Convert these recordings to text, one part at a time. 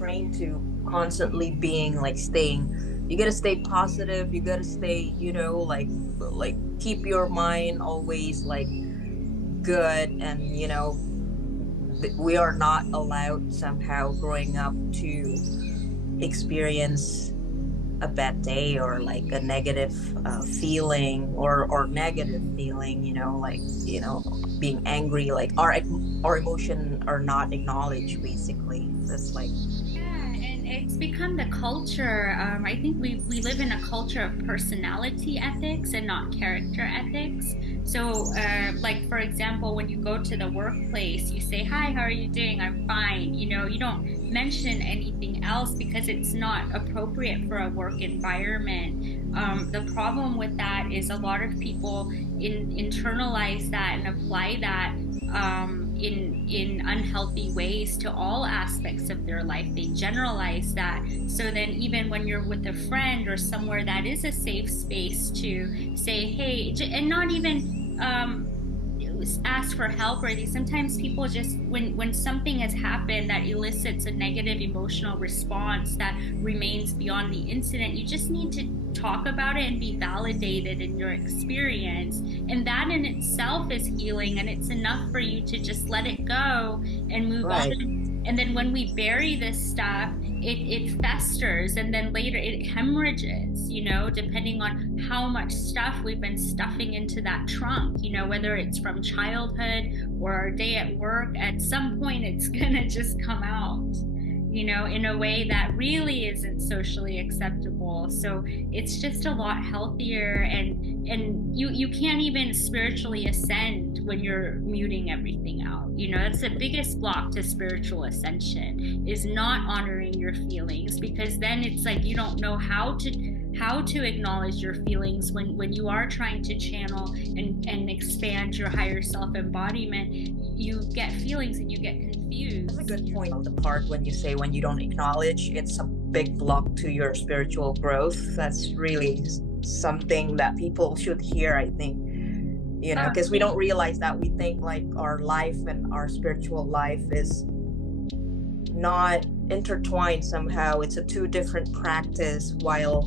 trained to constantly being like staying, you gotta stay positive, you gotta stay, like keep your mind always like good. And we are not allowed somehow growing up to experience a bad day or like a negative feeling or negative feeling, like being angry, like our emotion are not acknowledged. Basically, that's like, Yeah, and it's become the culture. I think we live in a culture of personality ethics and not character ethics. So, like for example, when you go to the workplace, you say, "Hi, how are you doing? I'm fine." You don't mention anything else because it's not appropriate for a work environment. The problem with that is a lot of people internalize that and apply that in unhealthy ways to all aspects of their life. They generalize that. So then even when you're with a friend or somewhere that is a safe space to say, hey, and not even ask for help or anything. Sometimes people just, when something has happened that elicits a negative emotional response that remains beyond the incident, you just need to talk about it and be validated in your experience, and that in itself is healing, and it's enough for you to just let it go and move right. on. And then when we bury this stuff, it festers, and then later it hemorrhages, depending on how much stuff we've been stuffing into that trunk, whether it's from childhood or our day at work. At some point it's gonna just come out, in a way that really isn't socially acceptable. So it's just a lot healthier, and you can't even spiritually ascend when you're muting everything out. That's the biggest block to spiritual ascension, is not honoring your feelings, because then it's like you don't know how to acknowledge your feelings when you are trying to channel and expand your higher self embodiment. You get feelings and you get confused. That's a good point. The part when you say when you don't acknowledge, it's a big block to your spiritual growth. That's really something that people should hear, I think. Because we don't realize that. We think like our life and our spiritual life is not intertwined somehow. It's a two different practice, while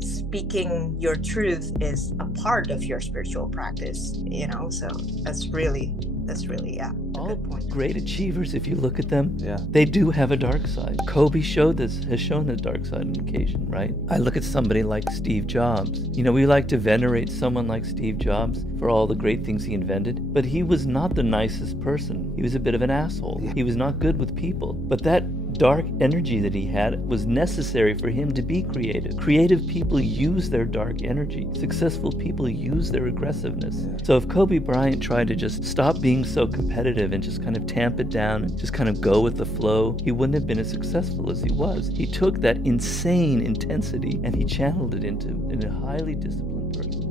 speaking your truth is a part of your spiritual practice, so that's really yeah, a All good point. great achievers, if you look at them, Yeah. they do have a dark side. Kobe has shown his dark side on occasion, right? I look at somebody like Steve Jobs. We like to venerate someone like Steve Jobs for all the great things he invented, but he was not the nicest person. He was a bit of an asshole. Yeah. He was not good with people. But that dark energy that he had was necessary for him to be creative. Creative people use their dark energy. Successful people use their aggressiveness. Yeah. So if Kobe Bryant tried to just stop being so competitive and just kind of tamp it down and just kind of go with the flow, he wouldn't have been as successful as he was. He took that insane intensity and he channeled it into a highly disciplined person.